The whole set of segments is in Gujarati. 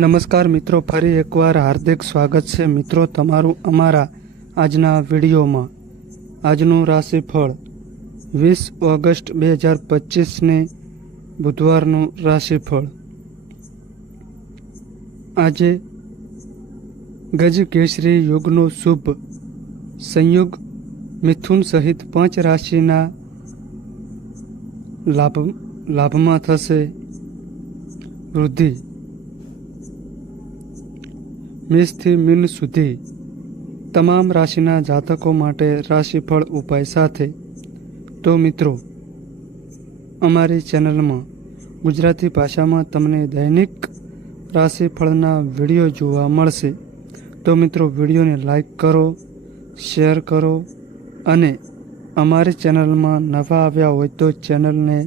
નમસ્કાર મિત્રો, ફરી એકવાર હાર્દિક સ્વાગત છે મિત્રો તમારું અમારા આજના વિડીયોમાં. આજનું રાશિફળ વીસ ઓગસ્ટ બે હજાર પચીસને બુધવારનું રાશિફળ. આજે ગજ કેસરી યુગનો શુભ સંયુગ, મિથુન સહિત પાંચ રાશિના લાભ, લાભમાં થશે વૃદ્ધિ. મેષથી મીન સુધી તમામ રાશિના જાતકો માટે રાશિફળ ઉપાય સાથે. તો મિત્રો, અમારી ચેનલમાં ગુજરાતી ભાષામાં તમને દૈનિક રાશિફળના વીડિયો જોવા મળશે. તો મિત્રો, વિડીયોને લાઈક કરો, શેર કરો અને અમારી ચેનલમાં નવા આવ્યા હોય તો ચેનલને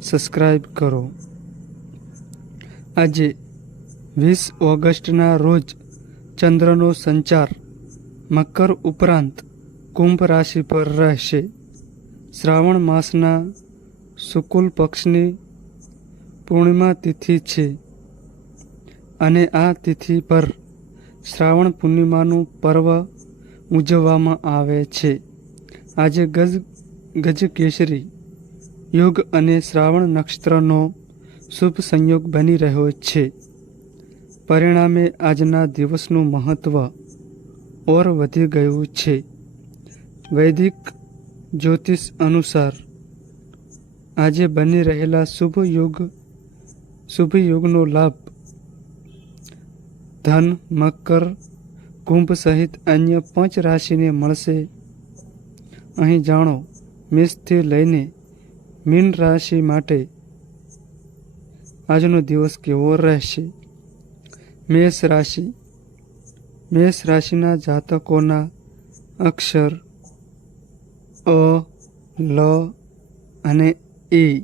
સબસ્ક્રાઈબ કરો. આજે વીસ ઓગસ્ટના રોજ ચંદ્રનો સંચાર મકર ઉપરાંત કુંભ રાશિ પર રહેશે. શ્રાવણ માસના શુકુલ પક્ષની પૂર્ણિમા તિથિ છે અને આ તિથિ પર શ્રાવણ પૂર્ણિમાનું પર્વ ઉજવવામાં આવે છે. આજે ગજ, ગજકેસરી યોગ અને શ્રાવણ નક્ષત્રનો શુભ સંયોગ બની રહ્યો છે. પરિણામે આજના દિવસનું મહત્ત્વ ઓર વધી ગયું છે. વૈદિક જ્યોતિષ અનુસાર આજે બની રહેલા શુભ યુગ, શુભ યુગનો લાભ ધન, મકર, કુંભ સહિત અન્ય પાંચ રાશિને મળશે. અહીં જાણો, મેષથી લઈને મીન રાશિ માટે આજનો દિવસ કેવો રહેશે? મેષ રાશિ. મેષ રાશિના જાતકોના અક્ષર અ, લ અને એ.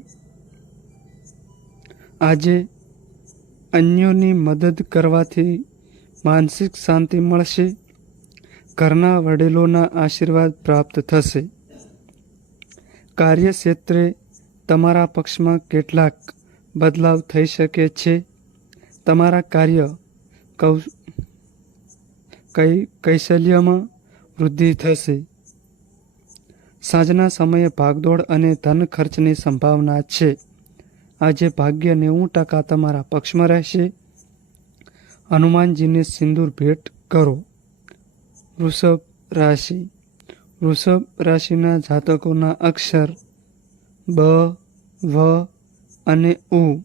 આજે અન્યોની મદદ કરવાથી માનસિક શાંતિ મળશે. ઘરના વડીલોના આશીર્વાદ પ્રાપ્ત થશે. કાર્યક્ષેત્રે તમારા પક્ષમાં કેટલાક બદલાવ થઈ શકે છે. તમારા કાર્ય કૌ કૈ કૌશલ્યમાં વૃદ્ધિ થશે? સાંજના સમયે ભાગદોડ અને ધન ખર્ચની સંભાવના છે. આજે ભાગ્ય નેવું ટકા તમારા પક્ષમાં રહેશે. હનુમાનજીને સિંદૂર ભેટ કરો. વૃષભ રાશિ. વૃષભ રાશિના જાતકોના અક્ષર બ, વ અને ઉ.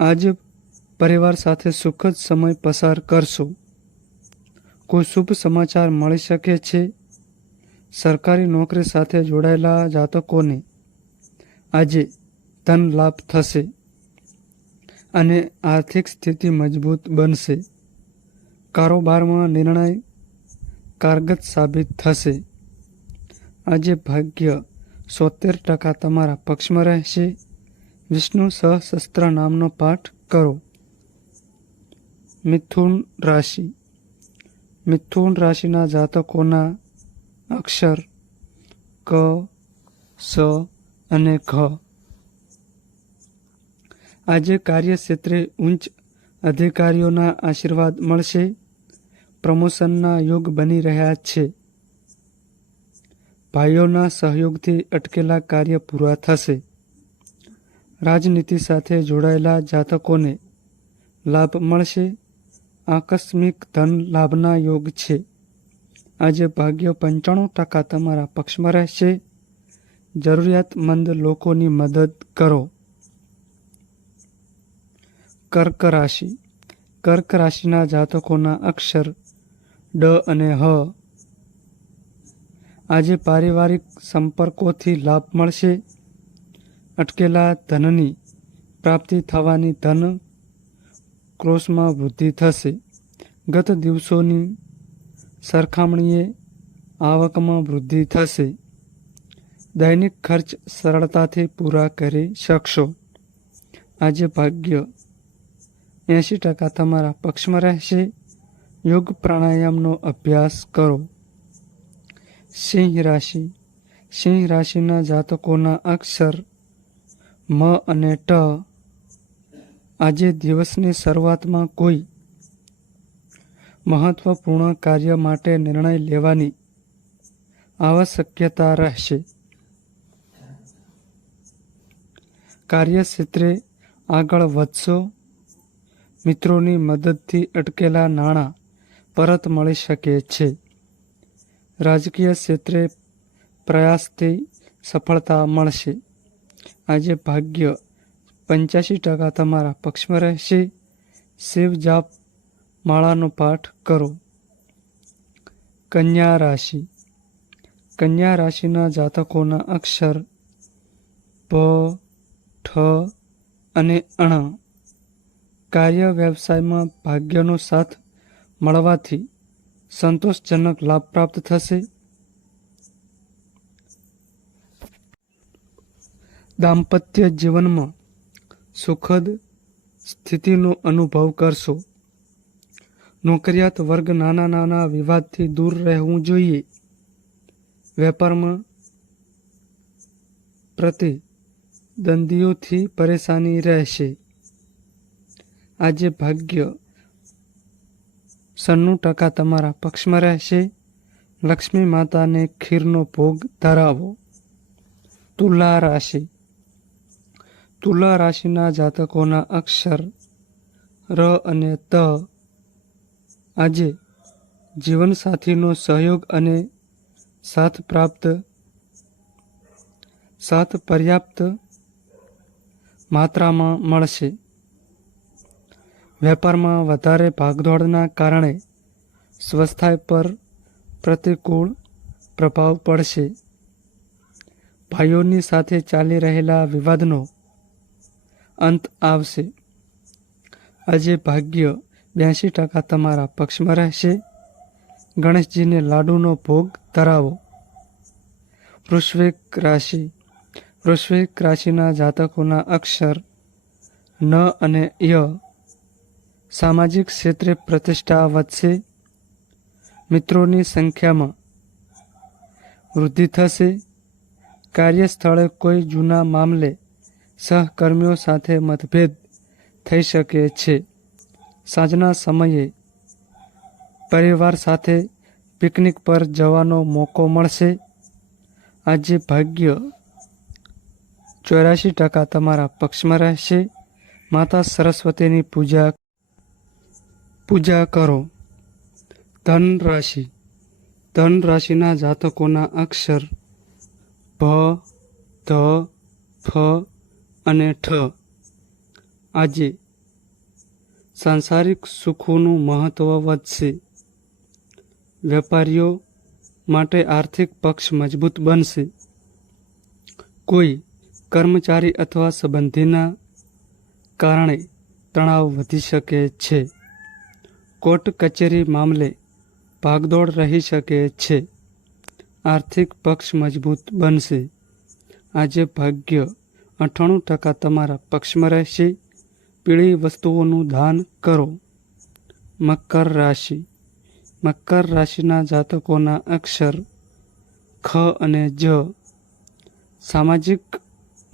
આજે પરિવાર સાથે સુખદ સમય પસાર કરશો. કોઈ શુભ સમાચાર મળી શકે છે? સરકારી નોકરી સાથે જોડાયેલા જાતકોને આજે ધન લાભ થશે અને આર્થિક સ્થિતિ મજબૂત બનશે. કારોબારમાં નિર્ણય કારગત સાબિત થશે. આજે ભાગ્ય સોતેર ટકા તમારા પક્ષમાં રહેશે. વિષ્ણુ સહસ્ત્ર નામનો પાઠ કરો. મિથુન રાશિ મિથુન રાશિના જાતકોના અક્ષર ક સ અને ઘ આજે કાર્યક્ષેત્રે ઉચ્ચ અધિકારીઓના આશીર્વાદ મળશે. પ્રમોશનના યોગ બની રહ્યા છે. ભાઈઓના સહયોગથી અટકેલા કાર્ય પૂરા થશે. રાજનીતિ સાથે જોડાયેલા જાતકોને લાભ મળશે. આકસ્મિક ધન લાભના યોગ છે. આજે ભાગ્ય પંચાણું ટકા તમારા પક્ષમાં રહેશે. જરૂરિયાતમંદ લોકોની મદદ કરો. કર્ક રાશિ. કર્ક રાશિના જાતકોના અક્ષર ડ અને હ. આજે પારિવારિક સંપર્કોથી લાભ મળશે. અટકેલા ધનની પ્રાપ્તિ થવાની ધન ક્રોશમાં વૃદ્ધિ થશે. ગત દિવસોની સરખામણીએ આવકમાં વૃદ્ધિ થશે. દૈનિક ખર્ચ સરળતાથી પૂરા કરી શકશો. આજે ભાગ્ય એંશી ટકા તમારા પક્ષમાં રહેશે. યોગ પ્રાણાયામનો અભ્યાસ કરો. સિંહ રાશિ. સિંહ રાશિના જાતકોના અક્ષર મ અને ટ આજે દિવસની શરૂઆતમાં કોઈ મહત્વપૂર્ણ કાર્ય માટે નિર્ણય લેવાની આવશ્યકતા રહેશે. કાર્યક્ષેત્રે આગળ વધશો. મિત્રોની મદદથી અટકેલા નાણાં પરત મળી શકે છે. રાજકીય ક્ષેત્રે પ્રયાસથી સફળતા મળશે. આજે ભાગ્ય પંચ્યાસી ટકા તમારા પક્ષમાં રહેશે. શિવ જાપ માળાનો પાઠ કરો. કન્યા રાશિ. કન્યા રાશિના જાતકોના અક્ષર પ, ઠ અને અણ. કાર્ય વ્યવસાયમાં ભાગ્યનો સાથ મળવાથી સંતોષજનક લાભ પ્રાપ્ત થશે. દાંપત્ય જીવનમાં સુખદ સ્થિતિનો અનુભવ કરશો. નોકરિયાત વર્ગ નાના નાના વિવાદથી દૂર રહેવું જોઈએ. વેપારમાં પ્રતિ દંદીઓથી પરેશાની રહેશે. આજે ભાગ્ય સન્નું ટકા તમારા પક્ષમાં રહેશે. લક્ષ્મી માતાને ખીરનો ભોગ ધરાવો. તુલા રાશિ. તુલા રાશિના જાતકોના અક્ષર ર અને ત આજે જીવનસાથીનો સહયોગ અને સાથ પ્રાપ્ત, સાથ પર્યાપ્ત માત્રામાં મળશે. વેપારમાં વધારે ભાગદોડના કારણે સ્વસ્થાય પર પ્રતિકૂળ પ્રભાવ પડશે. ભાઈઓની સાથે ચાલી રહેલા વિવાદનો અંત આવશે. આજે ભાગ્ય બ્યાસી ટકા તમારા પક્ષમાં રહેશે. ગણેશજીને લાડુનો ભોગ ધરાવો. વૃશ્વિક રાશિ. વૃશ્વિક રાશિના જાતકોના અક્ષર ન અને ય. સામાજિક ક્ષેત્રે પ્રતિષ્ઠા વધશે. મિત્રોની સંખ્યામાં વૃદ્ધિ થશે. કાર્યસ્થળે કોઈ જૂના મામલે સહકર્મીઓ સાથે મતભેદ થઈ શકે છે. સાંજના સમયે પરિવાર સાથે પિકનિક પર જવાનો મોકો મળશે. આજે ભાગ્ય ચોર્યાસી ટકા તમારા પક્ષમાં રહેશે. માતા સરસ્વતીની પૂજા પૂજા કરો. ધન રાશિ ધન રાશિના જાતકોના અક્ષર ભ ધ, ફ અને ઠ. આજે સાંસારિક સુખોનું મહત્વ વધશે. વેપારીઓ માટે આર્થિક પક્ષ મજબૂત બનશે. કોઈ કર્મચારી અથવા સંબંધીના કારણે તણાવ વધી શકે છે. કોર્ટ કચેરી મામલે ભાગદોડ રહી શકે છે. આર્થિક પક્ષ મજબૂત બનશે. આજે ભાગ્ય અઠ્ઠાણું ટકા તમારા પક્ષમાં રહેશે. પીળી વસ્તુઓનું દાન કરો. મકર રાશિ. મકર રાશિના જાતકોના અક્ષર ખ અને જ. સામાજિક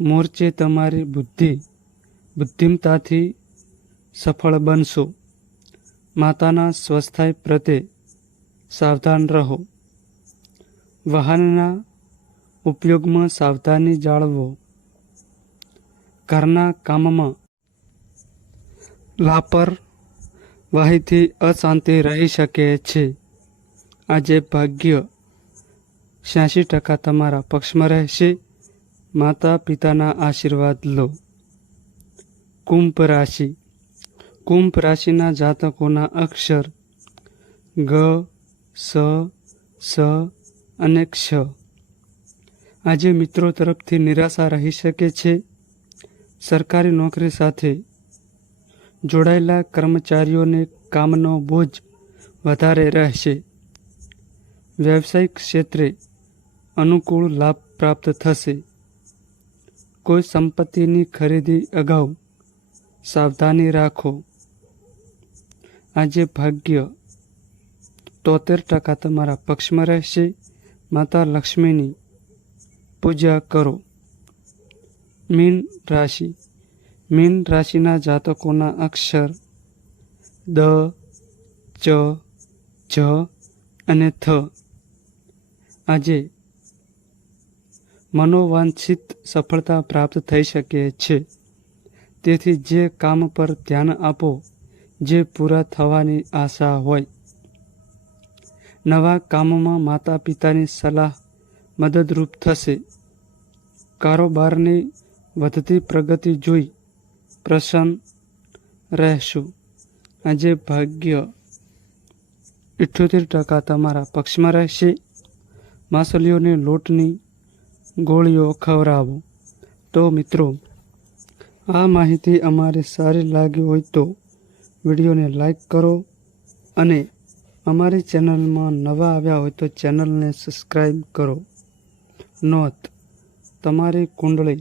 મોરચે તમારી બુદ્ધિ બુદ્ધિમતાથી સફળ બનશો. માતાના સ્વસ્થાય પ્રત્યે સાવધાન રહો. વાહનના ઉપયોગમાં સાવધાની જાળવો. ઘરના કામમાં લાપરવાહીથી અશાંતિ રહી શકે છે. આજે ભાગ્ય છ્યાસી ટકા તમારા પક્ષમાં રહેશે. માતા પિતાના આશીર્વાદ લો. કુંભ રાશિ. કુંભ રાશિના જાતકોના અક્ષર ગ, સ સ અને ક્ષ. આજે મિત્રો તરફથી નિરાશા રહી શકે છે. સરકારી નોકરી સાથે જોડાયેલા કર્મચારીઓને કામનો બોજ વધારે રહેશે. વ્યવસાયિક ક્ષેત્રે અનુકૂળ લાભ પ્રાપ્ત થશે. કોઈ સંપત્તિની ખરીદી અગાઉ સાવધાની રાખો. આજે ભાગ્ય તોતેર ટકા તમારા પક્ષમાં રહેશે. માતા લક્ષ્મીની પૂજા કરો. મીન રાશિ. મીન રાશિના જાતકોના અક્ષર દ, ચ, જ અને થ. આજે મનોવાંછિત સફળતા પ્રાપ્ત થઈ શકે છે. તેથી જે કામ પર ધ્યાન આપો, જે પૂરા થવાની આશા હોય. નવા કામમાં માતા પિતાની સલાહ મદદરૂપ થશે. કારોબારની વધતી પ્રગતિ જોઈ પ્રસન્ન રહેશું. આજે ભાગ્ય ઇઠ્યોતેર ટકા તમારા પક્ષમાં રહેશે. માછલીઓને લોટની ગોળીઓ ખવડાવો. તો મિત્રો, આ માહિતી અમારે સારી લાગી હોય તો વિડીયોને લાઈક કરો અને અમારી ચેનલમાં નવા આવ્યા હોય તો ચેનલને સબસ્ક્રાઈબ કરો. નોંધ, તમારી કુંડળી